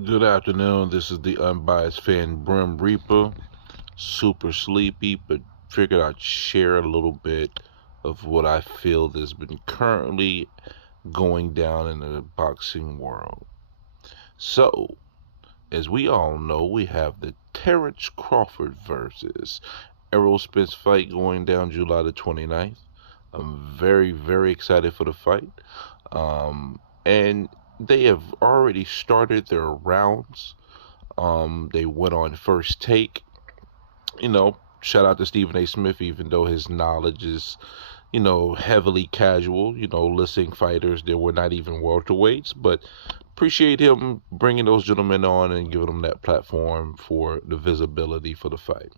Good afternoon. This is the unbiased fan Brim Reaper. Super sleepy, but figured I'd share a little bit of what I feel has been currently going down in the boxing world. So, as we all know, we have the Terrence Crawford versus Errol Spence fight going down July the 29th. I'm very, very excited for the fight. And they have already started their rounds. They went on first take. Shout out to Stephen A. Smith, even though his knowledge is, heavily casual. Listing fighters that were not even welterweights, but appreciate him bringing those gentlemen on and giving them that platform for the visibility for the fight.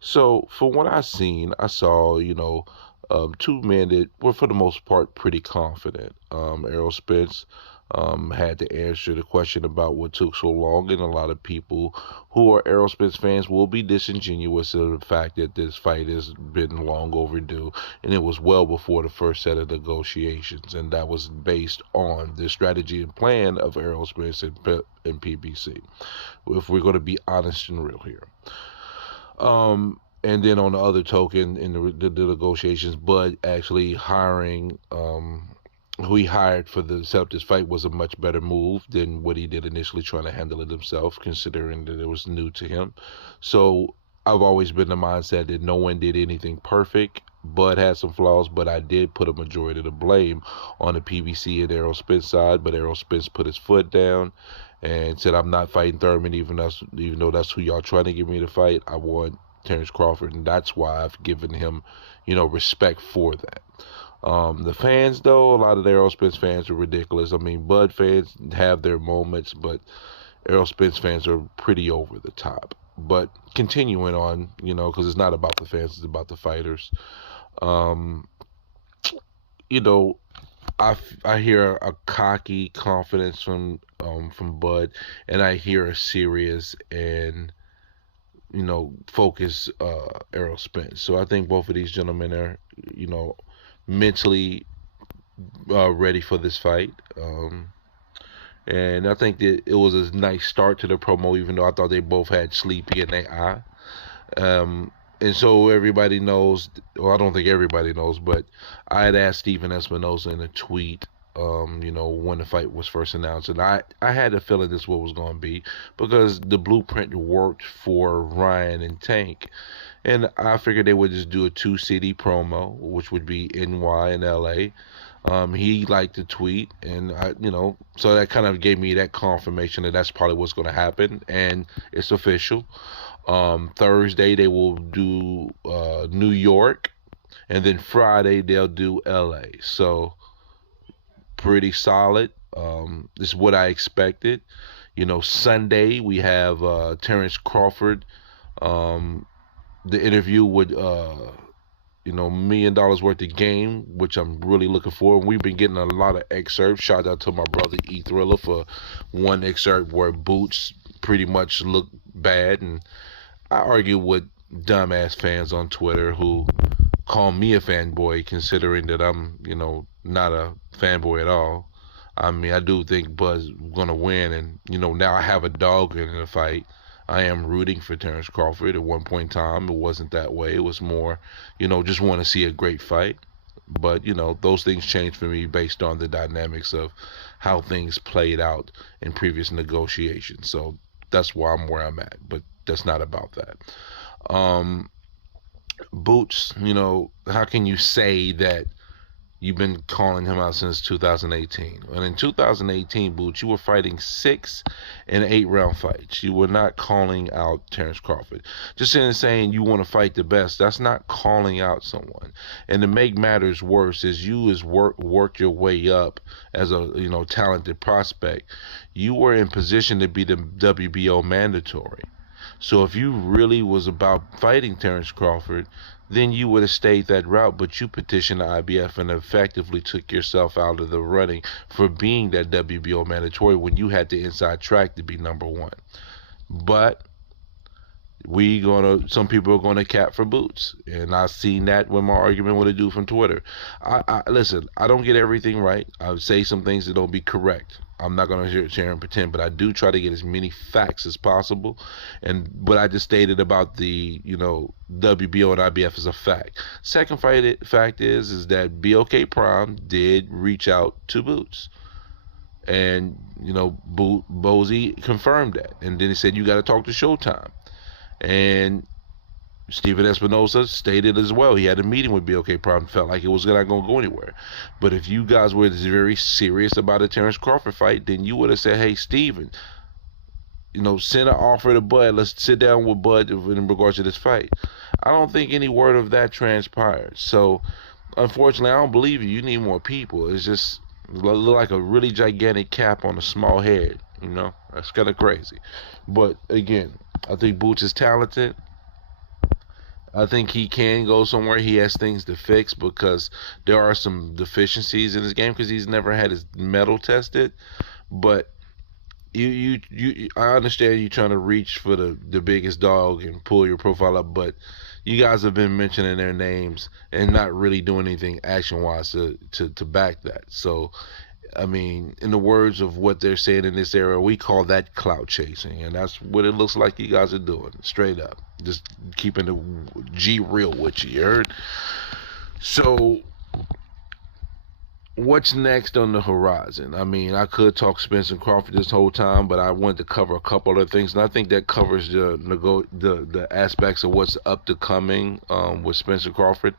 So, for what I seen, I saw, two men that were for the most part pretty confident. Errol Spence had to answer the question about what took so long, and a lot of people who are Errol Spence fans will be disingenuous of the fact that this fight has been long overdue, and it was well before the first set of negotiations, and that was based on the strategy and plan of Errol Spence and PBC. If we're going to be honest and real here. And then on the other token, in the negotiations, Bud actually hiring who he hired for the Celtics fight was a much better move than what he did initially trying to handle it himself, considering that it was new to him. So I've always been the mindset that no one did anything perfect. Bud had some flaws, but I did put a majority of the blame on the PBC and Errol Spence side. But Errol Spence put his foot down and said, "I'm not fighting Thurman, even though that's who y'all trying to get me to fight. I want Terrence Crawford," and that's why I've given him, respect for that. The fans, though, a lot of the Errol Spence fans are ridiculous. I mean, Bud fans have their moments, but Errol Spence fans are pretty over the top. But continuing on, because it's not about the fans, it's about the fighters. Um, you know, I hear a cocky confidence from Bud, and I hear a serious and focus Errol Spence. So I think both of these gentlemen are mentally ready for this fight. And I think that it was a nice start to the promo, even though I thought they both had sleepy in their eye. And so everybody knows, well, I don't think everybody knows, but I had asked Steven Espinosa in a tweet, when the fight was first announced. And I had a feeling this what was going to be because the blueprint worked for Ryan and Tank. And I figured they would just do a two-city promo, which would be NY and LA. He liked the tweet, and so that kind of gave me that confirmation that that's probably what's going to happen, and it's official. Thursday they will do New York, and then Friday they'll do LA. So pretty solid. This is what I expected. Sunday we have Terrence Crawford. The interview with $1 million worth of game, which I'm really looking for. And we've been getting a lot of excerpts. Shout out to my brother E Thriller for one excerpt where Boots pretty much looked bad, and I argue with dumbass fans on Twitter who call me a fanboy, considering that I'm not a fanboy at all. I mean, I do think Buzz gonna win, and now I have a dog in the fight. I am rooting for Terrence Crawford. At one point in time, it wasn't that way. It was more, just want to see a great fight. But, those things changed for me based on the dynamics of how things played out in previous negotiations. So that's why I'm where I'm at. But that's not about that. Boots, how can you say that you've been calling him out since 2018? And in 2018, Boots, you were fighting 6 and 8 round fights. You were not calling out Terrence Crawford. Just saying you want to fight the best, that's not calling out someone. And to make matters worse, as you worked your way up as a talented prospect, you were in position to be the WBO mandatory. So if you really was about fighting Terrence Crawford, then you would have stayed that route, but you petitioned the IBF and effectively took yourself out of the running for being that WBO mandatory when you had the inside track to be number one. But some people are gonna cap for Boots, and I seen that with my argument with a dude from Twitter. I listen, I don't get everything right. I would say some things that don't be correct. I'm not gonna share and pretend, but I do try to get as many facts as possible. And what I just stated about the WBO and IBF is a fact. Second fact is that BOK Prime did reach out to Boots. And Bozy confirmed that, and then he said you got to talk to Showtime. And Steven Espinosa stated as well he had a meeting with BOK Prime, felt like it was not going to go anywhere. But if you guys were very serious about a Terrence Crawford fight, then you would have said, hey, Steven, send an offer to Bud. Let's sit down with Bud in regards to this fight. I don't think any word of that transpired. So, unfortunately, I don't believe you. You need more people. It's just look like a really gigantic cap on a small head. That's kind of crazy. But again, I think Boots is talented. I think he can go somewhere. He has things to fix because there are some deficiencies in his game because he's never had his metal tested. But I understand you trying to reach for the biggest dog and pull your profile up, but you guys have been mentioning their names and not really doing anything action-wise to back that. So, I mean, in the words of what they're saying in this era, we call that clout chasing, and that's what it looks like you guys are doing, straight up. Just keeping the G real with you heard? So, what's next on the horizon? I mean, I could talk Spence and Crawford this whole time, but I wanted to cover a couple other things, and I think that covers the aspects of what's up to coming with Spence and Crawford.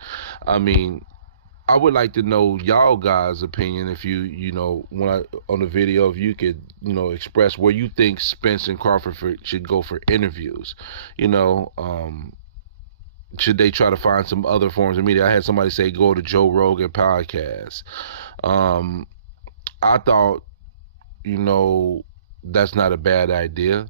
I mean, I would like to know y'all guys' opinion. If on the video, if you could express where you think Spence and Crawford should go for interviews. Should they try to find some other forms of media? I had somebody say go to Joe Rogan podcast. I thought, that's not a bad idea.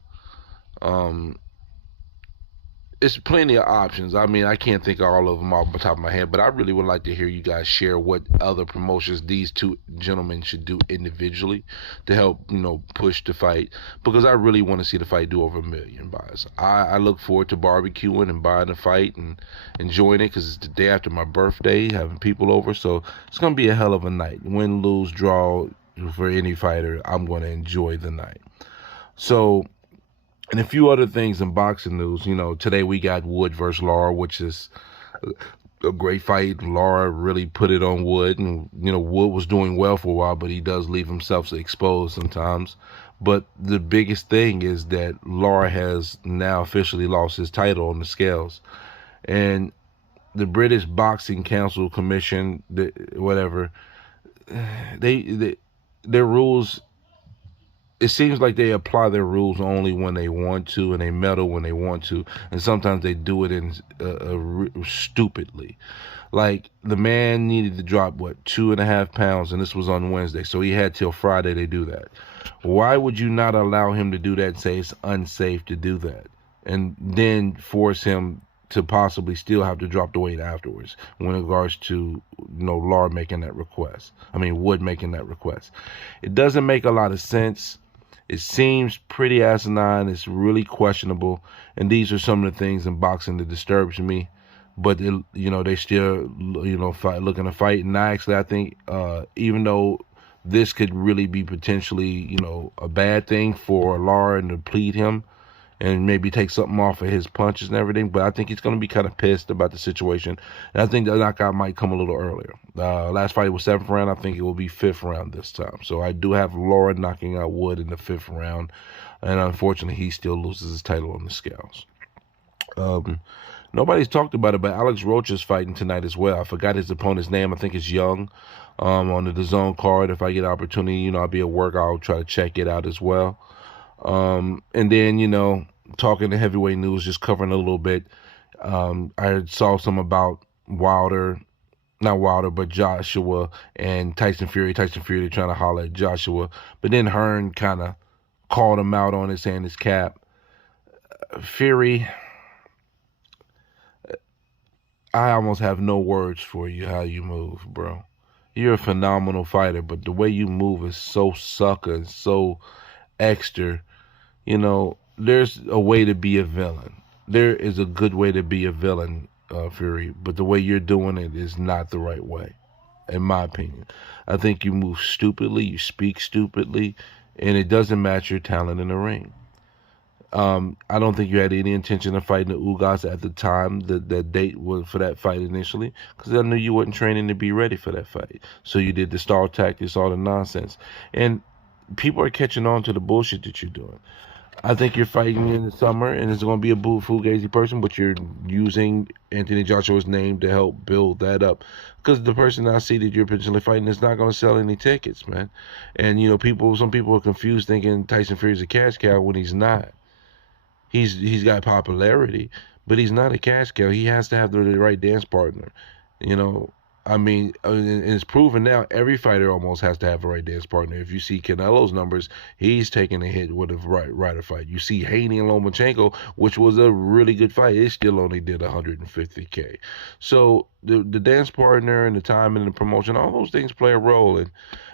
It's plenty of options. I mean, I can't think of all of them off the top of my head, but I really would like to hear you guys share what other promotions these two gentlemen should do individually to help, push the fight, because I really want to see the fight do over 1 million buys. I look forward to barbecuing and buying the fight and enjoying it because it's the day after my birthday, having people over, so it's going to be a hell of a night. Win, lose, draw, for any fighter, I'm going to enjoy the night. So, and a few other things in boxing news. Today we got Wood versus Lara, which is a great fight. Lara really put it on Wood, and Wood was doing well for a while, but he does leave himself exposed sometimes. But the biggest thing is that Lara has now officially lost his title on the scales, and the British Boxing Council Commission, their rules. It seems like they apply their rules only when they want to, and they meddle when they want to, and sometimes they do it stupidly. Like, the man needed to drop 2.5 pounds, and this was on Wednesday, so he had till Friday to do that. Why would you not allow him to do that and say it's unsafe to do that, and then force him to possibly still have to drop the weight afterwards when in regards to Lara making that request? I mean, Wood making that request. It doesn't make a lot of sense. It seems pretty asinine. It's really questionable, and these are some of the things in boxing that disturbs me. But they still looking to fight, and I think even though this could really be potentially a bad thing for Lara and deplete him, and maybe take something off of his punches and everything, but I think he's going to be kind of pissed about the situation, and I think the knockout might come a little earlier. Last fight was 7th round. I think it will be 5th round this time. So I do have Lara knocking out Wood in the 5th round, and unfortunately, he still loses his title on the scales. Nobody's talked about it, but Alex Roach is fighting tonight as well. I forgot his opponent's name. I think it's Young on the DAZN card. If I get an opportunity, I'll be at work. I'll try to check it out as well. And then, talking to heavyweight news, just covering a little bit. I saw some about not Wilder, but Joshua and Tyson Fury. Tyson Fury trying to holler at Joshua, but then Hearn kind of called him out on it, saying his cap. Fury, I almost have no words for you how you move, bro. You're a phenomenal fighter, but the way you move is so sucker and so extra. There's a way to be a villain. there is a good way to be a villain, Fury, but the way you're doing it is not the right way, in my opinion. I think you move stupidly, you speak stupidly, and it doesn't match your talent in the ring. I don't think you had any intention of fighting the Ugas at the time that date was for that fight initially, because I knew you wasn't training to be ready for that fight. So you did the stall tactics, all the nonsense, and people are catching on to the bullshit that you're doing. I think you're fighting in the summer, and it's going to be a fugazi person, but you're using Anthony Joshua's name to help build that up. Because the person I see that you're potentially fighting is not going to sell any tickets, man. And some people are confused thinking Tyson Fury's a cash cow when he's not. He's got popularity, but he's not a cash cow. He has to have the right dance partner. You know, I mean, and it's proven now. Every fighter almost has to have a right dance partner. If you see Canelo's numbers, he's taking a hit with a rider fight. You see Haney and Lomachenko, which was a really good fight. It still only did 150K. So the dance partner and the time and the promotion, all those things play a role. And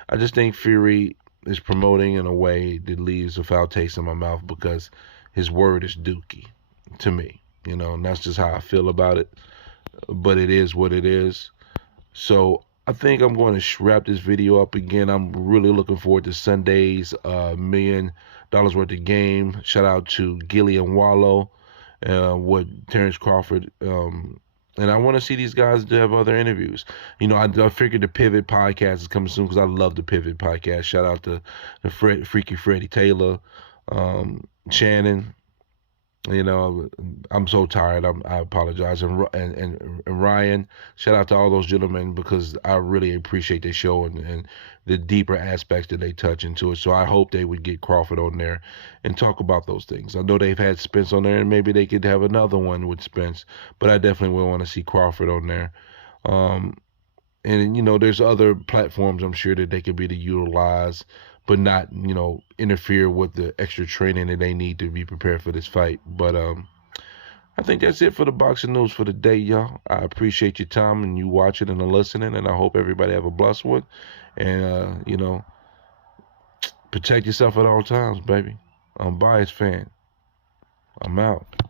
I just think Fury is promoting in a way that leaves a foul taste in my mouth because his word is dookie to me, and that's just how I feel about it. But it is what it is. So I think I'm going to wrap this video up again. I'm really looking forward to Sunday's $1 million worth of game. Shout out to Gillian Wallow, with Terrence Crawford. And I want to see these guys have other interviews. I figured the Pivot podcast is coming soon because I love the Pivot podcast. Shout out to Freaky Freddie Taylor, Shannon. I'm so tired. I apologize. And Ryan, shout out to all those gentlemen because I really appreciate their show and the deeper aspects that they touch into it. So I hope they would get Crawford on there and talk about those things. I know they've had Spence on there, and maybe they could have another one with Spence, but I definitely would want to see Crawford on there. And there's other platforms I'm sure that they could be to utilize, but not interfere with the extra training that they need to be prepared for this fight. But I think that's it for the boxing news for the day, y'all. I appreciate your time and you watching and listening, and I hope everybody have a blessed one. And protect yourself at all times, baby. I'm Bias Fan. I'm out.